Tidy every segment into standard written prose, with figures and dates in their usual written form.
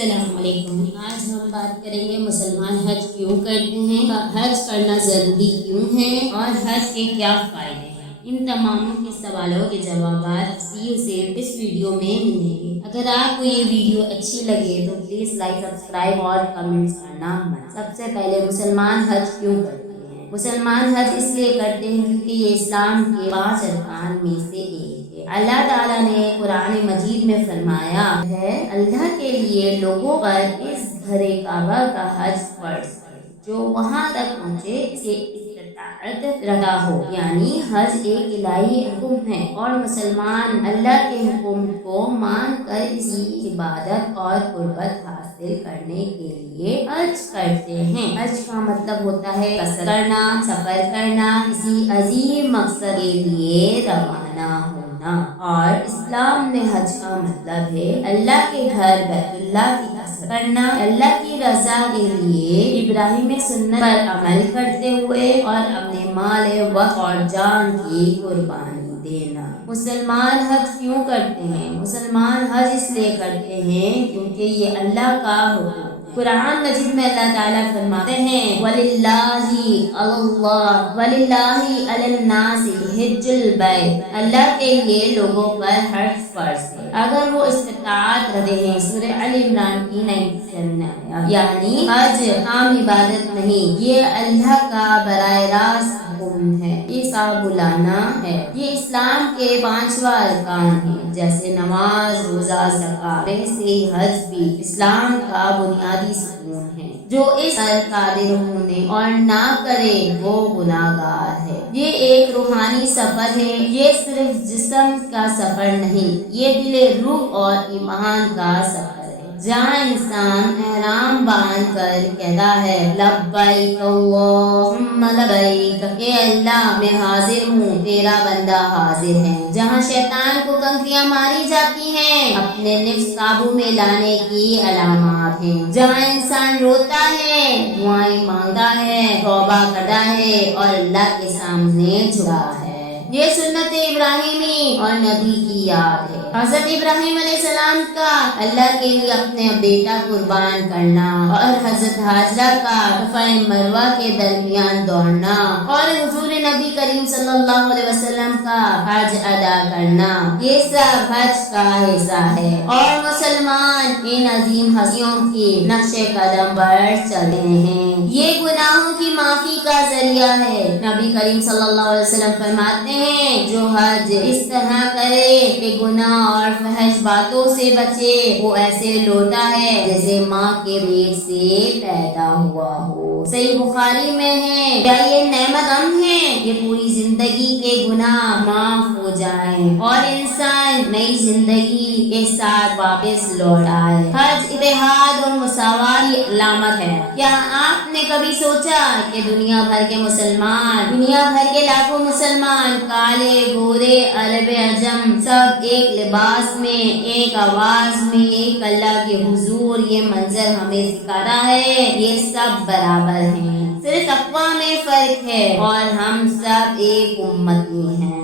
السلام علیکم۔ آج ہم بات کریں گے مسلمان حج کیوں کرتے ہیں، حج کرنا ضروری کیوں ہے اور حج کے کیا فائدے ہیں۔ ان تمام کے سوالوں کے جوابات تفصیل سے اس ویڈیو میں ملیں گے۔ اگر آپ کو یہ ویڈیو اچھی لگے تو پلیز لائک، سبسکرائب اور کمنٹس کرنا مت۔ سب سے پہلے مسلمان حج کیوں کرتے ہیں۔ مسلمان حج اس لیے کرتے ہیں کیونکہ یہ اسلام کے 5 ارکان میں سے ایک ہے۔ اللہ تعالیٰ نے قرآن مجید میں فرمایا ہے، اللہ کے لیے لوگوں پر اس گھر کعبہ کا حج فرض ہے، جو وہاں تک پہنچے کہ استطاعت رکھتا ہو، یعنی حج ایک الہی حکم ہے اور مسلمان اللہ کے حکم کو مان کر اسی عبادت اور قربت حاصل کرنے کے لیے حج کرتے ہیں۔ حج کا مطلب ہوتا ہے قصد کرنا، سفر کرنا، کسی عظیم مقصد کے لیے روانہ ہونا، اور اسلام میں حج کا مطلب ہے اللہ کے گھر بیت اللہ کی قصد کرنا، اللہ کی رضا کے لیے ابراہیم سنت پر عمل کرتے ہوئے اور اپنے مال، وقت اور جان کی قربانی دینا۔ مسلمان حج کیوں کرتے ہیں؟ مسلمان حج اس لیے کرتے ہیں کیونکہ یہ اللہ کا حکم ہے۔ قرآن مجید میں اللہ تعالیٰ فرماتے ہیں، وَلِلَّهِ عَلَى النَّاسِ حِجُّ الْبَيْتِ، اللہ کے لیے لوگوں پر حج فرض ہے اگر وہ استطاعت رکھتے ہیں۔ سورہ ال عمران کی 97 آیات۔ یعنی حج عام عبادت نہیں، یہ اللہ کا براہ راست حکم ہے، اس کا بلانا ہے۔ یہ اسلام کے 5واں ارکان ہیں، جیسے نماز، روزہ، زکوٰۃ۔ ویسے حج بھی اسلام کا بنیادی ستون ہے۔ جو اس پر قادر ہونے اور نہ کرے وہ گناہ گار ہے۔ یہ ایک روحانی سفر ہے، یہ صرف جسم کا سفر نہیں، یہ دل، روح اور ایمان کا سفر ہے، جہاں انسان احرام باندھ کر کہتا ہے، لبیک اللہم لبیک، اے اللہ میں حاضر ہوں، تیرا بندہ حاضر ہے۔ جہاں شیطان کو کنکریاں ماری جاتی ہیں، اپنے نفس قابو میں لانے کی علامات ہیں۔ جہاں انسان روتا ہے، دعائیں مانگتا ہے، توبہ کرتا ہے اور اللہ کے سامنے جھکا ہے۔ یہ سنت ابراہیمی اور نبی کی یاد ہے۔ حضرت ابراہیم علیہ السلام کا اللہ کے لیے اپنے بیٹا قربان کرنا، اور حضرت حاجرہ کا صفا مروہ کے درمیان دوڑنا، اور حضور نبی کریم صلی اللہ علیہ وسلم کا حج ادا کرنا، یہ سب حج کا حصہ ہے، اور مسلمان ان عظیم ہستیوں کی نقش قدم پر چل رہے ہیں۔ یہ گناہوں کی معافی کا ذریعہ ہے۔ نبی کریم صلی اللہ علیہ وسلم فرماتے ہیں، جو حج اس طرح کرے کہ گناہ اور فحش باتوں سے بچے، وہ ایسے لوٹا ہے جیسے ماں کے پیٹ سے پیدا ہوا ہو۔ صحیح بخاری میں ہے، کیا یہ نعمت کم ہے کہ پوری زندگی کے گناہ معاف ہو جائیں اور انسان نئی زندگی کے ساتھ واپس لوٹ آئے۔ حج اتحاد اور مساوات کی علامت ہے۔ کیا آپ نے کبھی سوچا کہ دنیا بھر کے مسلمان، دنیا بھر کے لاکھوں مسلمان، کالے، گورے، عرب، عجم، سب ایک لباس میں، ایک آواز میں، ایک اللہ کے حضور، یہ منظر ہمیں سکھاتا ہے یہ سب برابر ہیں، صرف تقویٰ میں فرق ہے، اور ہم سب ایک امتی ہیں۔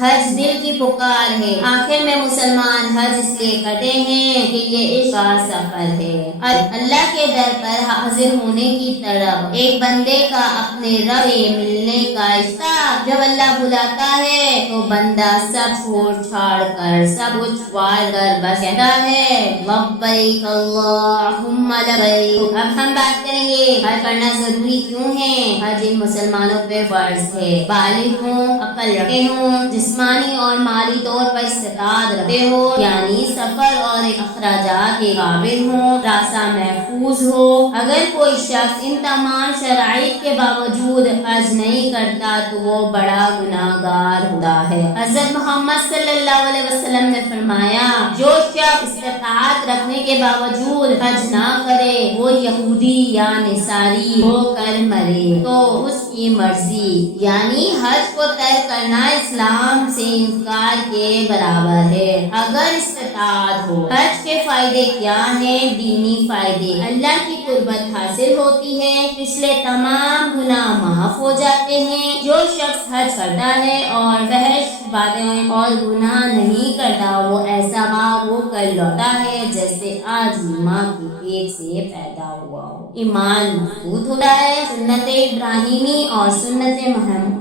حج دل کی پکار ہے۔ آخر میں مسلمان حج اس لیے کرتے ہیں کہ یہ عشق کا سفر ہے، اللہ کے در پر حاضر ہونے کی طرف ایک بندے کا اپنے رب سے ملنے کا اشتیاق۔ جب اللہ بلاتا ہے تو بندہ سب چھوڑ چھاڑ کر، سب کچھ چھوڑ کر بس کہتا ہے، لبیک اللہم لبیک۔ اب ہم بات کریں گے حج کرنا ضروری کیوں ہے۔ حج ان مسلمانوں پہ فرض ہے، بالغ ہوں، عقل رکھتے ہوں، جسمانی اور مالی طور پر استطاعت رکھتے ہو، یعنی سفر اور اخراجات کے قابل ہوں، راستہ محفوظ ہو۔ اگر کوئی شخص ان تمام شرائط کے باوجود حج نہیں کرتا تو وہ بڑا گناہ گار ہوتا ہے۔ حضرت محمد صلی اللہ علیہ وسلم نے فرمایا، جو شخص استطاعت رکھنے کے باوجود حج نہ کرے وہ یہودی یا نصاری ہو کر مرے تو اس کی مرضی، یعنی حج کو ترک کرنا اسلام ثواب سے انکار کے برابر ہے اگر استطاعت ہو۔ حج کے فائدے کیا ہیں؟ دینی فائدے: اللہ کی قربت حاصل ہوتی ہے، پچھلے تمام گناہ معاف ہو جاتے ہیں۔ جو شخص حج کرتا ہے اور فحش باتیں اور گناہ نہیں کرتا، وہ ایسا وہ کر لوٹا ہے جیسے آج ماں کے پیٹ سے پیدا ہوا ہو۔ ایمان مضبوط ہوتا ہے، سنت ابراہیمی اور سنت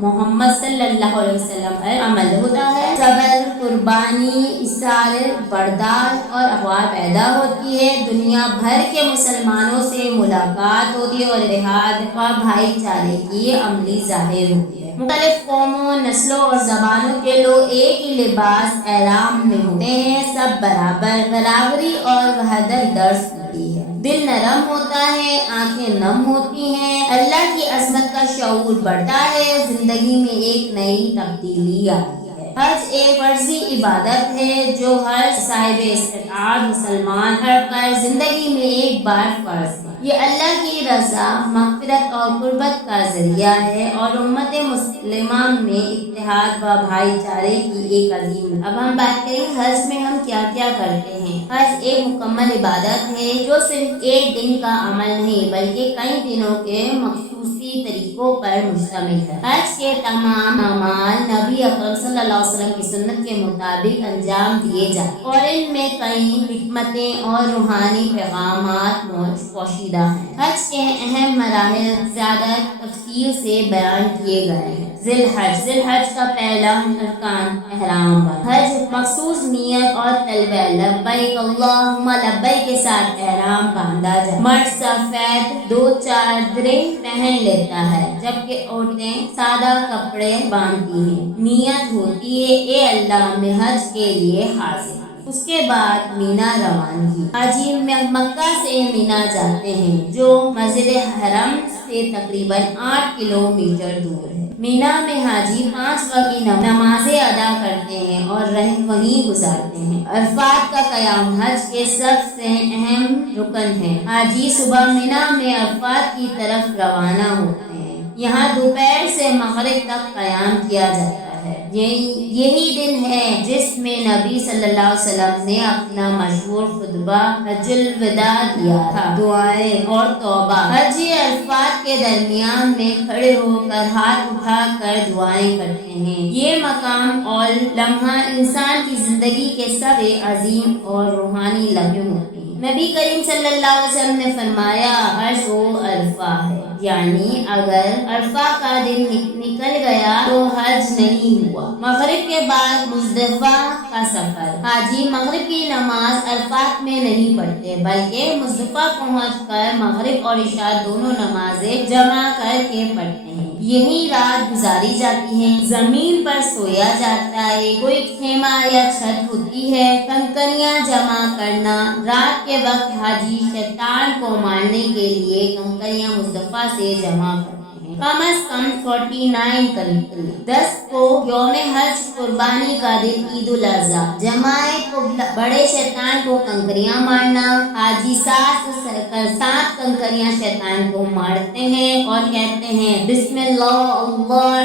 محمد صلی اللہ علیہ وسلم پر عمل ہوتا ہے، صبر، قربانی، اصرار، برداشت اور اقوا پیدا ہوتی ہے، دنیا بھر کے مسلمانوں سے ملاقات ہوتی ہے اور اتحاد اور بھائی چارے کی عملی ظاہر ہوتی ہے۔ مختلف قوموں، نسلوں اور زبانوں کے لوگ ایک ہی لباس احرام میں ہوتے ہیں، سب برابری اور وحدت درس ہوتی ہے، دل نرم ہوتا ہے، آنکھیں نم ہوتی ہیں، اللہ کی عظمت کا شعور بڑھتا ہے، زندگی میں ایک نئی تبدیلی آتی ہے۔ حج ایک فرضی عبادت ہے جو ہر صاحب استطاعت مسلمان پر زندگی میں ایک بار فرض ہے۔ یہ اللہ کی رضا، مغفرت اور قربت کا ذریعہ ہے اور امت مسلمہ میں اتحاد و بھائی چارے کی ایک عظیم۔ اب ہم بات کریں حج میں ہم کیا کیا کرتے ہیں۔ حج ایک مکمل عبادت ہے جو صرف ایک دن کا عمل نہیں بلکہ کئی دنوں کے مخصوصی طریقوں پر مشتمل ہے۔ حج کے تمام اعمال نبی اکرم صلی اللہ علیہ وسلم کی سنت کے مطابق انجام دیے جاتے ہیں اور ان میں کئی حکمتیں اور روحانی پیغامات پوشیدہ ہیں۔ حج کے اہم مراحل زیادہ تفصیل سے بیان کیے گئے ہیں۔ ذی الحج کا پہلا ارکان احرام۔ حج مخصوص نیت اور طلبہ لبیک اللہم لبیک کے ساتھ احرام باندھا جائے۔ مرد سفید 2 چادریں پہن لیتا ہے جبکہ عورتیں سادہ کپڑے باندھتی ہیں۔ نیت ہوتی ہے اے اللہ میں حج کے لیے حاضر۔ اس کے بعد مینا روانگی۔ حاجی مکہ سے مینا جاتے ہیں جو مسجد حرم سے تقریباً 8 کلومیٹر دور ہے۔ مینا میں حاجی 5 وقت کی نمازیں ادا کرتے ہیں اور وہیں گزارتے ہیں۔ عرفات کا قیام حج کے سب سے اہم رکن ہے۔ حاجی صبح مینا میں عرفات کی طرف روانہ ہوتے ہیں۔ یہاں دوپہر سے مغرب تک قیام کیا جاتا ہے۔ یہی دن ہے جس میں نبی صلی اللہ علیہ وسلم نے اپنا مشہور خطبہ حج الوداع دیا تھا۔ دعائیں اور توبہ۔ حج عرفات کے درمیان میں کھڑے ہو کر ہاتھ اٹھا کر دعائیں کرتے ہیں۔ یہ مقام اور لمحہ انسان کی زندگی کے سب سے عظیم اور روحانی لمحے ہوتے ہیں۔ نبی کریم صلی اللہ علیہ وسلم نے فرمایا حج و عرفہ ہے، یعنی اگر عرفہ کا دن نکل گیا تو حج نہیں ہوا۔ مغرب کے بعد مزدلفہ کا سفر۔ حاجی مغرب کی نماز عرفات میں نہیں پڑھتے بلکہ مزدلفہ پہنچ کر مغرب اور عشاء دونوں نمازیں جمع کر کے پڑھتے ہیں۔ یہی رات گزاری جاتی ہے، زمین پر سویا جاتا ہے، کوئی خیمہ یا چھت ہوتی ہے۔ کنکریاں جمع کرنا۔ رات کے وقت حاجی شیطان کو مارنے کے لیے کنکریاں مزدلفہ سے جمع کرتے ہیں، کم از کم 49 کنکریاں۔ 10 کو یوم حج قربانی کا دن عید الاضحیٰ، جماعت کو بڑے شیطان کو کنکریاں مارنا۔ حاجی 7 کنکریاں شیطان کو مارتے ہیں اور کہتے ہیں بسم اللہ اللہ اکبر۔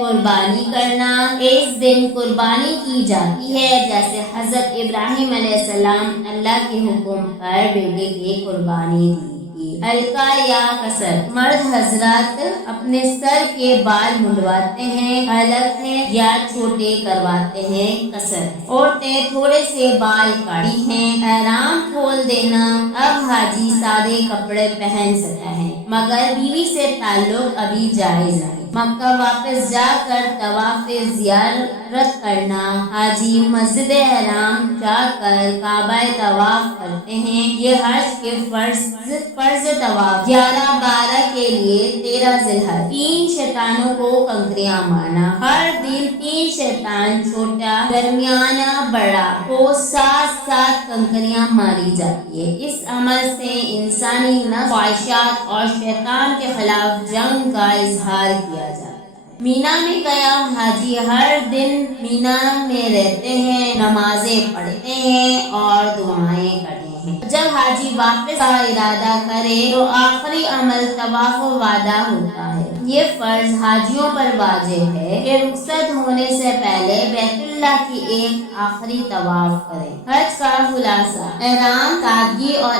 قربانی کرنا۔ اس دن قربانی کی جاتی ہے جیسے حضرت ابراہیم علیہ السلام اللہ کے حکم پر بیٹے کی قربانی دی۔ حلقہ یا قصر۔ مرد حضرات اپنے سر کے بال منڈواتے ہیں، حلق ہیں یا چھوٹے کرواتے ہیں۔ قصر۔ عورتیں تھوڑے سے بال کاٹی ہیں۔ احرام کھول دینا۔ اب حاجی سادے کپڑے پہن سکتا ہے مگر بیوی سے تعلق ابھی جائز نہیں۔ مکہ واپس جا کر طواف زیارت کرنا۔ حاجی مسجد حرام جا کر کعبہ طواف کرتے ہیں، یہ حج کے فرض طواف۔ 11-12 کے لیے 13 ذی الحج۔ 3 شیطانوں کو کنکریاں مارنا۔ ہر دن 3 شیطان چھوٹا، درمیانہ، بڑا کو 7 کنکریاں ماری جاتی ہے۔ اس عمل سے انسانی نفس، خواہشات اور شیطان کے خلاف جنگ کا اظہار کیا جاتا ہے۔ مینا میں قیام۔ حاجی ہر دن مینا میں رہتے ہیں، نمازیں پڑھتے ہیں اور دعائیں کرتے ہیں۔ جب حاجی واپس کا ارادہ کرے تو آخری عمل طواف وداع ہوتا ہے۔ یہ فرض حاجیوں پر واجب ہے کہ رخصت ہونے سے پہلے بیت اللہ کی ایک آخری طواف کریں۔ حج کا خلاصہ: احرام سادگی اور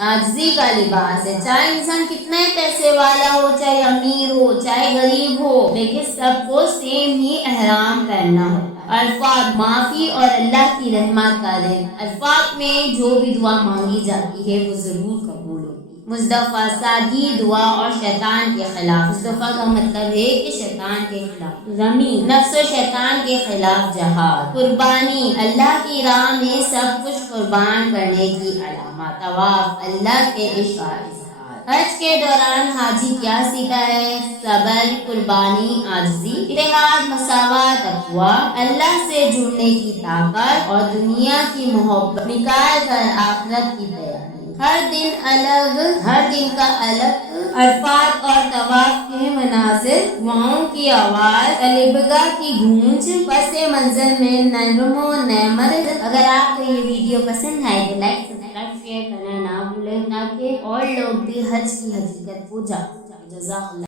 عاجزی کا لباس ہے۔ چاہے انسان کتنا پیسے والا ہو، چاہے امیر ہو، چاہے غریب ہو، لیکن سب کو سیم ہی احرام پہننا ہو۔ الفاظ: معافی اور اللہ کی رحمت کا دن۔ الفاظ میں جو بھی دعا مانگی جاتی ہے وہ ضرور قبول ہوتی ہے۔ مصطفیٰ: سادگی، دعا اور شیطان کے خلاف۔ مصطفیٰ کا مطلب ہے کہ شیطان کے خلاف رمی، نفس و شیطان کے خلاف جہاد۔ قربانی: اللہ کی راہ میں سب کچھ قربان کرنے کی علامت۔ طواف: اللہ کے عشق کا اظہار۔ حج کے دوران حاجی کیا سیکھا ہے؟ صبر، قربانی، عاجزی، اتحاد، مساوات، تقویٰ، اللہ سے جڑنے کی طاقت اور دنیا کی محبت نکال کر آخرت کی تیاری۔ ہر دن کا الگ عرفات اور طواف کے مناظر، دعاؤں کی آواز، علیبگاہ کی گونج، پس منظر میں نرم و نعمت۔ اگر آپ کو یہ ویڈیو پسند آئے تو لائک، سبسکرائب، شیئر کرنا نہ بھولیں تاکہ اور لوگ بھی حج کی حقیقت کو جانیں۔ جزاک اللہ۔